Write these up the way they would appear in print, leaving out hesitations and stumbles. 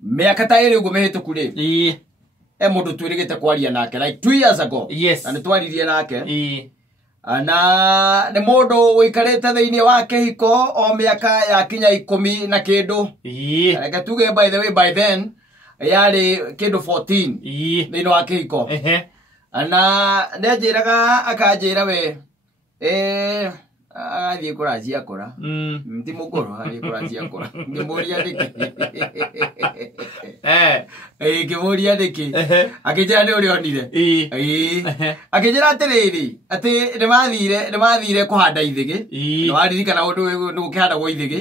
Miaka ta iri uguo mihituku ri mundu twirigite kwaria nake like 2 years ago. Yes. Na nitwaririe nake na ni mundu wikarite thiini wa kihiko o miaka ya kinya 10 na kindu. Reke tuge by the way by then yari kindu 14 thiini wa kihiko. Na nenjiraga akanjira we athie kuracia kora ti mukoro athie kuracia kora ngimuria ndiki ngimuria ndiki akijira ni uri onire akijira atiriri ati ni mathire kuhanda ithigi no aririkana undu ni gukihanda gwa ithigi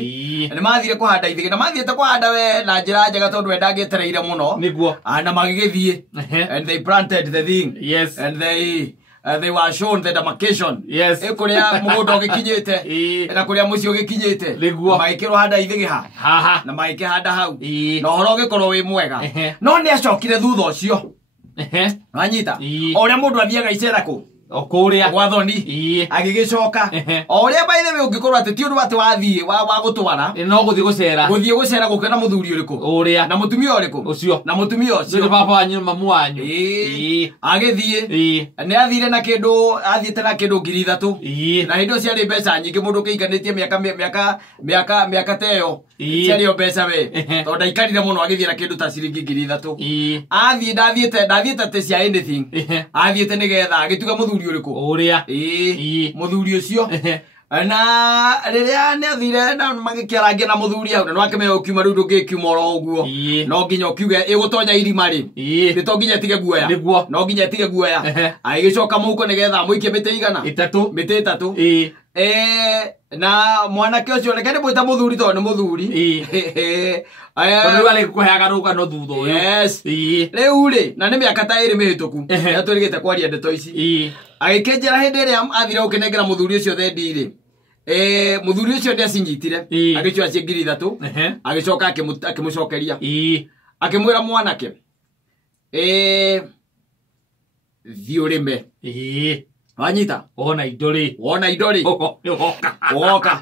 ni mathire kuhanda ithigi na mathiete kuhanda we na njira njega tondu wendangetereire muno niguo na magigithie and they planted the thing. Yes. And they were shown the demarcation. Yes. Kuria mugondo gikinyite na kuria mucio gikinyite maikiro handa ithigi ha na maike handa hau no horo gikorwo wi mwega no ni acokire thutha ucio anyita oria mundu athiaga icera ku okuria gwathoni agigicoka oria by the way ungikorwo ati ti undu ati wathie wa gutwara no guthie gucera gukena muthuri uriku uria na mutumia uriku ucio na mutumia ucio ni baba wanyu mamu wanyu agithie ni athire na kindu athiete na kindu 3,000 na hindo ciari mbeca nyingi mundu kiiganitie miaka teyo ciari mbeca we tondu ikarire muno agithie na kindu ta ciringi 3,000 athiete te cia anything athiete nigetha agituga muthuri uriku uria muthuri ucio na riria ne athire na magikiarangia na muthuri au no akime ukiuma riu ndugikiuma ro uguo no nginya ukiuge igutonya irima ri ni to nginya tige guoya no nginya tige guoya agicoka muko nigetha muikie mite igana mite itatu na mwanake ucio rekene mwita muthuri to ni muthuri tondu ali kuheaga ruka no thutha uyu. Yes. Riu ri na ni miaka ta iri mihituku ya turigite kwaria ndeto ici agikenjera hindi ria athire ukinengera muthuri ucio thendi ri muthuri ucio ndi acinyitire agicio acie 3,000 agicoka akimucokeria akimwira mwanake thiurime wanyita wona indo ri woka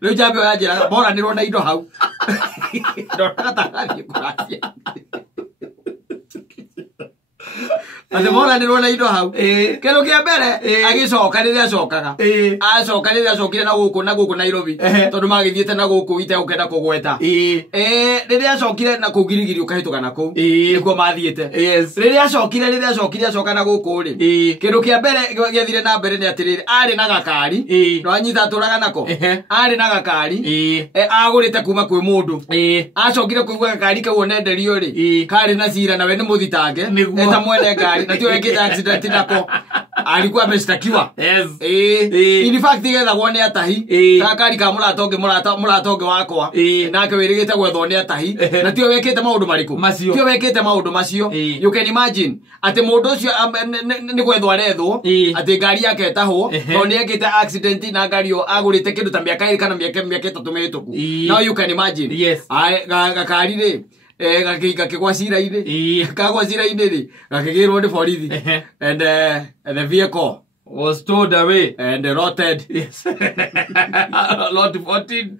riu jambe yanjira bora ni rona indo hau ndotaga tagathie kuracia ati bora ni rona indo hau kero kia mbere agicoka riria acokaga riria acokire na guku Nairobi tondu magithiete na guku ite ukenda kugweta riria acokire na kugirigiri ukahituka na ku nikuo mathiete riria acokire acoka na guku ri kindu kia mbere giathire na mbere ni atiriri ari na gakari no anyita turaga nako ari na gakari agurite kuma kwi mundu acokire kuigwa gakari kau onenderio ri kari na cira na we ni muthitange eta mwene ngari na tio wekite accident nako alikuwa ameshtakiwa. In fact getha gwone atahi gakari ka muratonge wakwa nake wirigite gwetho ni atahi na tio wekite maundu mariku tio wekite maundu macio. You can imagine ati mundu ucio ni gwetho arethwo ati ngari yake etahwo no ni ekite accident na ngari yo agurite kindu ta miaka 2 kana miaka 3 mihituku. Now you can imagine gakari ri gakigwa cira-ini kagwa cira-ini ri gakigirwo ni borithi and the vehicle was towed away and rotted. Yes. Lot 14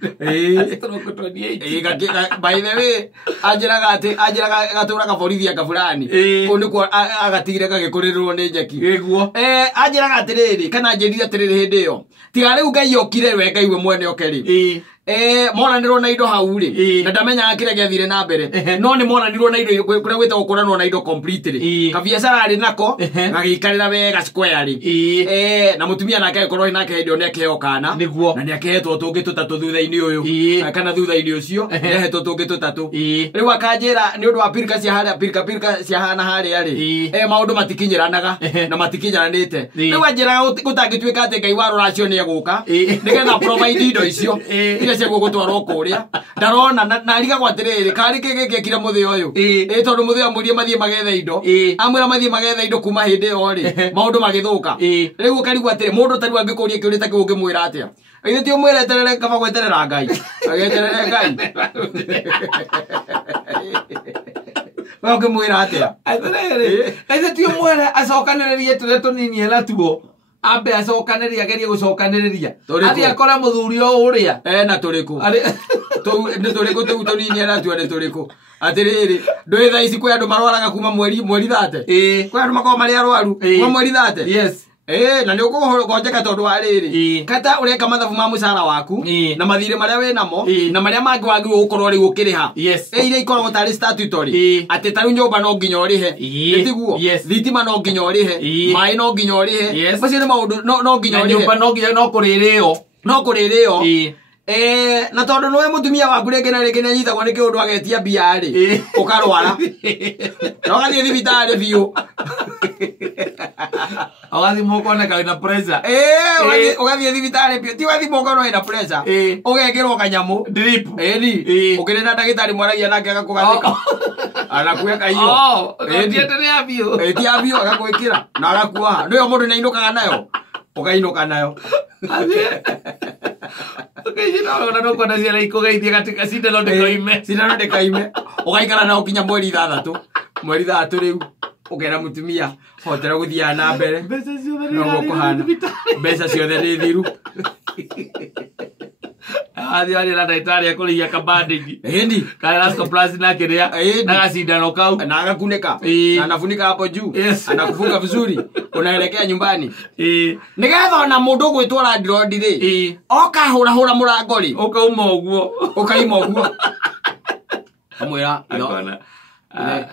stroke 28 by the way ajiraga gatura borithi anga fulani kundu kwa agatigire gagikurirwo ni njeki giguo ajiraga atiriri kana njirire atiriri hindi yo tiga riu ngai okire we ngai we mwene okeri moranirwo na indo hau ri na ndamenya akire gethire na mbere no ni moranirwo na indo kuria gwita gukuranwo na indo completely ka biacara ari nako gagikarira wega square ri na mutumia nake akorwo nake hindi one akehokana na ni akehetwo tungi tutatu thutha-ini uyu kana thutha-ini ucio nehetwo tungi tutatu riu akanjira ni undu wa pirika cia haria pirika cia hana haria ri maundu matikinyiranaga na matikinyiranite riu anjira gutangituika ati ngai wa ruracio ni eguka nigetha provide indo icio cego gutwarwo kuria ndarona na ariga gwatiriri kari kigekire muthi uyu tondu muthi amurie mathie magethe indo amwira mathie magethe indo kuma hindi yo ri maundu magithuka riu karigwa atiri mundu tari angikuria kiurita kiu ngimwira atia ithe ti umwire terere kama gweterera ngai ageterere ngai wa ngimwira atia ithe ti umwire acokaniririe ture tunini ela tuo ambe acokaniriria gerie gucokaniriria athi akora muthuri o uria na turiku tu nä tå rä kå tå nini aratua nä tå rä kå atä rä rä ndå tha ici kwä andå marwaraga kuma mweri thate kwä andå makorwo marä arwaru kuma mweri thate na nä å kå gonjeka tondå wa rä rä Kata å reka mathabu ma må cara waku na mathirä marä a wä namo na marä a mangä wagä gå korwo rä å kä rä ha iria ikoragwo tarä statutory atä tarä u nyå mba no nginya å rä he tiguo thitima no nginya å rä he maä no nginya å rä he macio nä maå ndå no nginya å rä he no kå rä rä o na tondå nä we må tumia waku rä ngä na rä ngä nä anyitagwo nä kä å ndå agetia mbia rä å karwara na å gathiä thibitarä biå Ogathimo koneka wina pressure. Ogathie thibitarä biå ti wathimo kono wina pressure ũgekĩrwo kanyamũ drip ni ũkĩrĩ na ndagĩtarĩ mwaragia nake agakũgathĩka anakuĩka iyo ndiendelea biũ ti abio agakũĩkĩra na agakuoha nĩyo mũndũ nĩainũkaga nayo ũkainũka nayo no kwenda ciana ikũgeithie katika cindano ndĩkoime ũgaikara nao kinya mweri 6 rĩu ũkera mutumia hotera gũthiaga na mbere no gũkũhana mbeca ciothe nĩ thiru athi na ndagĩtarĩ akũrĩhia kabandĩji kana elastoplas na kĩrĩa na gacindano kau na agakunĩka na anafunika hapo juu anakufunga vizuri unaelekea nyumbani nĩgetha ona mũndũ ũgwĩtwara ndirodi rĩ oka hũra mũrango rĩ ũkaima ũguo amwĩra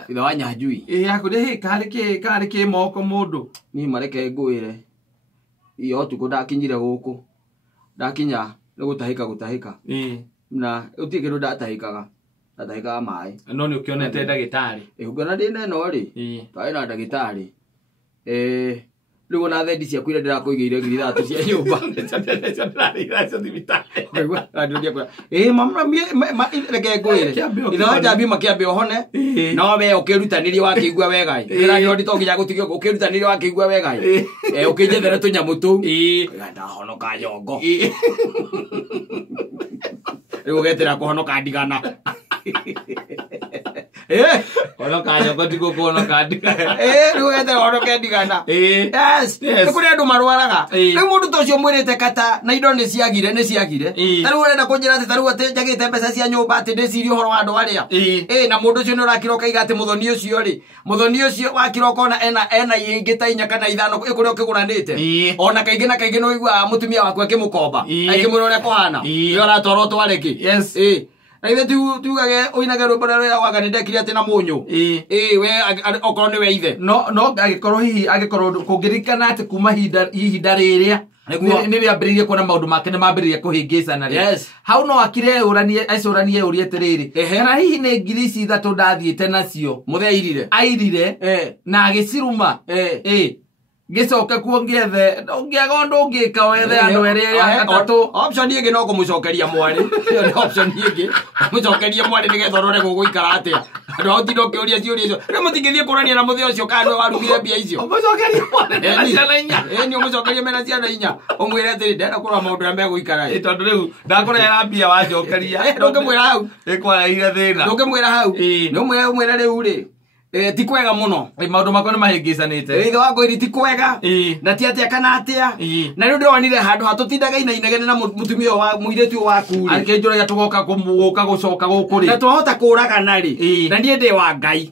ithe wa Nyanjui yakũrĩ karĩ kĩ moko mũndũ niĩ mareke ngwĩre iyo tukũ ndakinyire gũkũ ndakinya nĩ gũtahĩka na ũtirĩ kĩndũ ndatahĩkaga maĩ no nĩ ũkĩonete ndagĩtarĩ ngona ndĩ neno rĩ twarĩ na ndagĩtarĩ rĩu ona thendi ciaku iria ndĩrakũigĩire ngiri 3 cia nyũmba reke ngwĩre ithe wa Njambi makĩambe ũhone no we ũkĩrutanĩrie wakĩigua wega ĩra to nginya gũtigio ũkĩrutanĩrie wakĩigua wega ũkĩnjethere tũnyamũ tũu ndahonoka nyongo rĩu ũgetĩra kũhonoka ndigana honoka nyongo ti gũkũhonoka ndigana rĩu ũgetĩra honoke ndigana nĩ kũrĩ andũ marwaraga rĩu mũndũ ta ũcio mwĩrĩte Kata na indo nĩ ciagire tarĩu ũrenda kũnjĩra atĩ tarĩu atĩ njagĩte mbeca cia nyũmba atĩ ndĩcirie ũhoro wa andũ arĩa na mũndũ ũcio nĩ ũrakĩroka iga atĩ mũthoni ũcio wakĩroka ona ena ingĩ ta 4 kana 5 kũrĩa ũkĩgũranĩte ona kaingĩ na kaingĩ nĩ ũiguaga mũtumia waku akĩmũkomba akĩmũĩra ũrĩa kũhana nĩ ũratwara ũtware kĩ Aithe tugage oinage rwĩmbo rũrĩa waga nĩ ndekire atĩ na mũnyũ we okorwo nĩ we ithe no agĩkorwo kũngĩrĩkana atĩ kuma ihinda rĩrĩa nĩ rĩambĩrĩirie kuona maũndũ make nĩ mambĩrĩirie kũhĩngĩcana rĩ hau no akire acũranie ũrie atĩrĩrĩ kana hihi nĩ ngiri ici 3 ndathiĩte nacio mũthee airire na agĩciruma gĩcoke kuo ngĩethe ngĩaga ũndũ ũngĩka wethe andũ erĩ atatũ option ĩngĩ no kũmũcokeria mwarĩ ĩyo nĩ option ĩngĩ mũcokerie mwarĩ nĩgetha ũrore gũgũikara atĩa andũ ao tinda ũkĩũria ciũria icio rĩu mũtingĩthiĩ kũrania na mũthee ũcio kana nĩwe warugire mbia icio mũcokerie mwarĩ mena ciana 4 nĩ ũmũcokerie mena ciana 4 ũmwĩre atĩrĩ ndenda kũrora maũndũ ũrĩa megũikara tondũ rĩu ndakũrehera mbia wanjokeria ndũngĩmwĩra hau ĩkwareire thĩna ndũngĩmwĩra hau nĩ ũmwĩre rĩu rĩ ti kwega mũno maũndũ makwa nĩ mahĩngĩcanĩte ithe wakwa iri ti kwega na ti atĩa kana atĩa na rĩu ndĩronire handũ hatũtindaga inegene na mũtumia wa mũirĩtu waku rĩ akĩnjũragia tũgoka gũcoka gũkũ rĩ na twahota kũũragana rĩ na niĩ ndĩ wa Ngai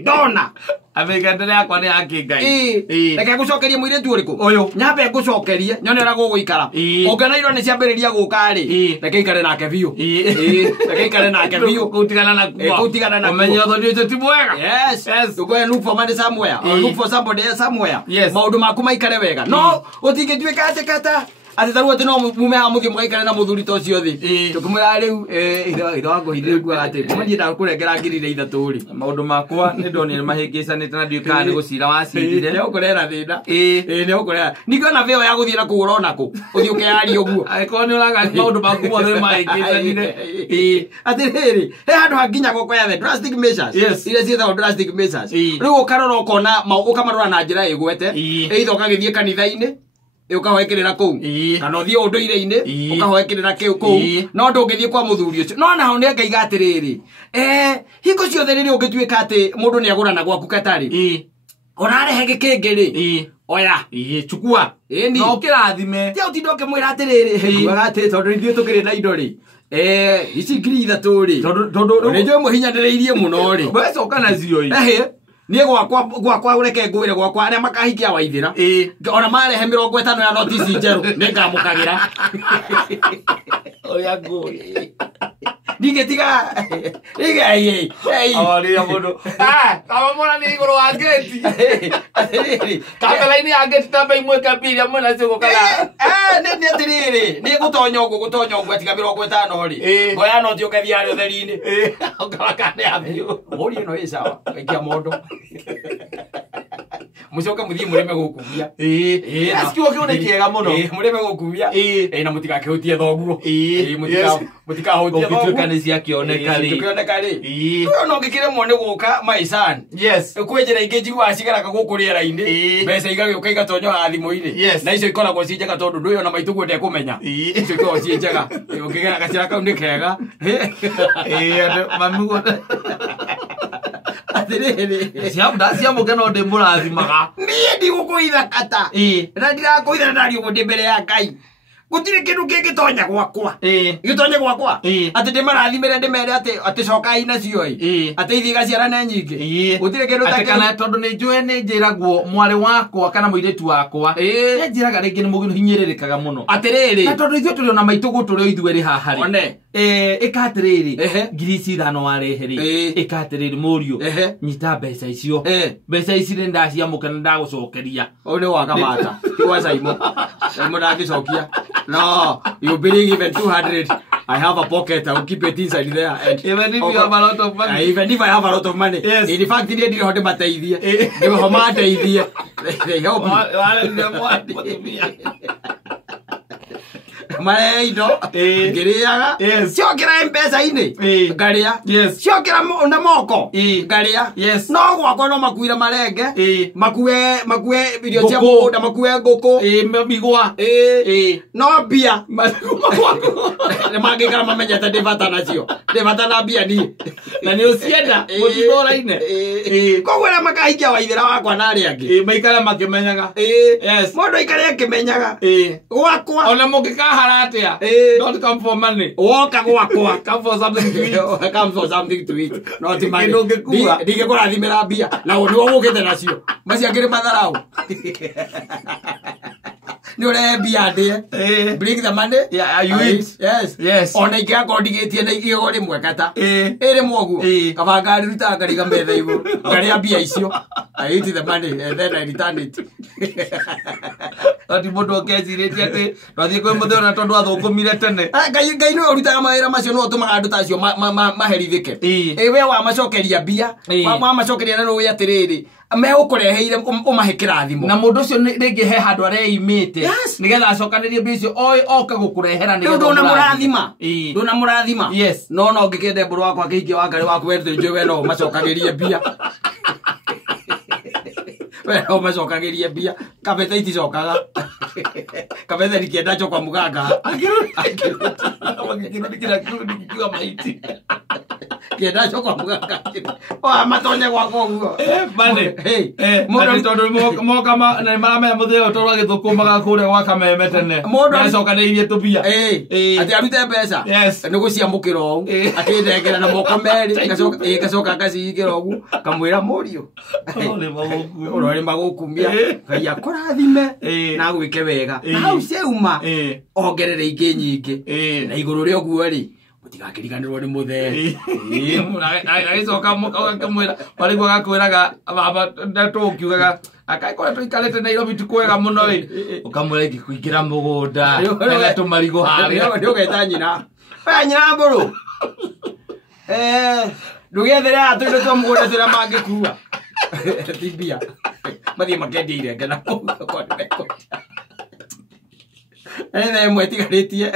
ndona amĩgendere yakwa nĩ yake Ngai reke ngũcokerie mũirĩtu ũrĩkũ ũyũ nyambe ngũcokerie nyone ũrĩa gũgũikara ũngĩona nĩ ciambĩrĩria gũka rĩ reke ikare nake biũ kũtigana nakuo ũmenye ũthoni ũcio ti mwega you go and look for money somewhere or look for somebody somewhere maũndũ maku maikare wega no ũtingĩtuĩka atĩ Kata atĩ tarĩu atĩ no mume ha mũthiĩ mũgaikare na mũthuri ta ũcio thĩ tũkĩmwĩra rĩu ithe wa ngũhithire nguaga atĩ kuma niĩ ndakũrengera ngiri 3 rĩ maũndũ makwa nĩ ndonire mahĩngĩcanĩte na ndiũĩ kana nĩ gũcira wacirire nĩ ũkũrera thĩna nĩ ũkũrera ningĩ ona vĩo ya gũthiĩ na kũgũra onakũ ũthiĩ ũkeyaria ũguo angĩkorwo nĩ ũragani maũndũ maku mothe nĩ mahĩngĩcanire atĩrĩrĩ he handũ hakinyagwo koya drastic measures iria ciĩtagwo drastic measures rĩu ũkarora ũkona ũkamarora na njĩra ĩgwete either ũkagĩthiĩ kanitha-inĩ ũkahekĩrĩra kũu kana ũthiĩ ũndũire-inĩ ũkahekĩrĩra kũu no ndũngĩthiĩ kwa mũthuri ũcio no naho nĩ ngaiga atĩrĩrĩ hingo ciothe rĩrĩa ũngĩtuĩka atĩ mũndũ nĩ agũrana gwaku Katarĩ Ona rehe gikengiri. Oya. Chukua. Ni. No kirathime. Tia utindoke mwira atiriri. Kuaga ati tondu ithuĩ tukiri na indo ri. Ici ngiri ithatũ ri. Tondu ni njũĩ mũhinyanĩrĩirie mũno ri. Wecoka nacio i. Niĩ gwakwa ureke ngwĩre gwakwa arĩa makahikia Waithĩra. Ona marehe 50 ya noti ici njerũ nĩngamũkagĩra. Oya ngũĩ. Ningetiga ei Ori mũndũ. Kama mwana ni igũrũ wa gate. Kamera-inĩ ya gate tambe imwe kambiria mwena cio kana. Nĩ atirĩrĩ nĩ gũtonya ũguo atiga 50 ri. Ngoya noti ũkathi harĩ ũtheri-inĩ. Ũkawaka nĩ athio. Mũri ĩno ĩ sawa. Gaikia mondo. Mucoke muthie mureme gũkuia. Asikio kĩu nĩ kĩega mũno. Mureme gũkuia. Na mũtigakihutie thoguo. Mũtikahutie thoguo. Nĩ ciakĩoneka rĩ. Tukĩoneka rĩ. No ngĩkĩremwo nĩ gũka my son. Yes. Kwĩ njĩra ingĩ njiguaga cigeraga gũkũ rĩera-inĩ. Mbeca igagĩũka igatonyo thimũ-inĩ. Na icio ikoragwo ci njega tondũ ndũĩ ona maitũguo ndekũmenya. Icio ikoragwo ci njega. Ũkĩgera gacĩra kau nĩ kega. Mami guo. Atirĩrĩ. Ciamũke no ndĩmũrathimaga. Niĩ ndigũkũitha Katta. Na ndirakũitha na ndario ndĩ mbere ya Ngai. Gutire kindu kingitonya gwakwa gitonye gwakwa ati ndimarathimire ndimere ati cokai nacio ati ithiga ciarane nyingi gutire kindu ta kana tondu ni njue ni njiragwo mwari wakwa kana muiretu wakwa ni njiraga ringi ni mugino hinyiririkaga muno atiriri na tondu ithuĩ turi ona maitugu turi ithuĩ ri haha ri one ikatiriri ngiri ici 5 wareheri ikatiriri murio nyita mbeca icio mbeca ici ni ndaciamũka na ndagucokeria o ni waga mata ti ManSaimo ndagicokia. No, you bring even 200. I have a pocket. I will keep it inside there. And even if you have a lot of money. Even if I have a lot of money. Yes. In fact, they didn't have to mateithie. They were mateithie. They help me. Indo ngiriaga ciokera M-Pesa-inĩ ngaria ciokera na moko ngaria no gwakwa no makuira marenge makue irio cia mũgũnda makue ngũkũ migwa no mbia nĩ mangĩikara mamenyete ndĩbata nacio ndĩbata na mbia niĩ na nĩ ũcienda mũtithũra-inĩ koguo arĩa makahikia Waithĩra wakwa na arĩa angĩ maikare makĩmenyaga mũndũ aikare akĩmenyaga gwakwa ona mũngĩkahara atia don't come for money woka gwakwa come for something to eat come for something to eat no ti money ndingĩkũrathimĩra mbia na nĩwe ũgũkĩte nacio macio angĩ nĩ matharau ni ore mbia ndĩe bring the money you eat yes ona ingĩakorwo ndigĩtie na igĩgo rĩmwe Katta ĩrĩ mwoguo kaba ngari ruta ngariga metha igũrũ ngaria mbia icio I eat the money and then I return it. Ati mũndũ okecirĩtie atĩ twathiĩ kwĩ mũthee ona tondũ athũkũmire tene. Ngai nĩwe ũrutaga mawĩra macio no ũtũmaga andũ ta acio maherithĩke. We wamacokeria mbia wamacokeria na nũĩ atĩrĩrĩ megũkũreheire ũmahe kĩrathimo na mũndũ ũcio rĩngĩ he handũ areimĩte nĩgetha acokanĩrie mbia icio oka gũkũrehera nĩgetha ndũnamũrathima no ũngĩkende mbũrũ wakwa akĩhikie wa Ngai waku werutĩre njũĩ we no ũmacokagĩrie mbia we no ũmacokagĩrie mbia kabete iticokaga kabete nikienda chokwa muganga kikiwa maiti kienda chokwa muganga matonya gwakwa ũguo bane mũndũ tondũ moka na maramenya mũthee ũyũ tondũ agĩthũkũmaga kũrĩa gwa Kameme tene acokanĩirie tũbia atĩ arute mbeca nĩ gũciamũkĩra ũũ akĩndengera na moko merĩ gacoka ngacihingĩra ũguo kamwĩra mũriũ ũrore magũkumia Ngai akũrathime na gwĩke wega na hau ciauma ongerere ingĩ nyingĩ na igũrũ rĩa ũguo rĩ mũtigakĩriganĩrwo nĩ mũthee agĩcoka akamwĩra marĩguo agakwĩraga baba tũkiugaga akaĩkora tũikarĩte Nairobi tikwega mũno ĩ ũkamwĩra ingĩkũingĩra mũgũnda rega tũmarigũ harĩa nĩ ũgeta nyina we nyina mbũrũ ndũgethere atũire twa mũgũnda tũrĩa mangĩkua ti mbia mathiĩ makendia irenge na mũgũnda ĩmwe ĩtigarĩtie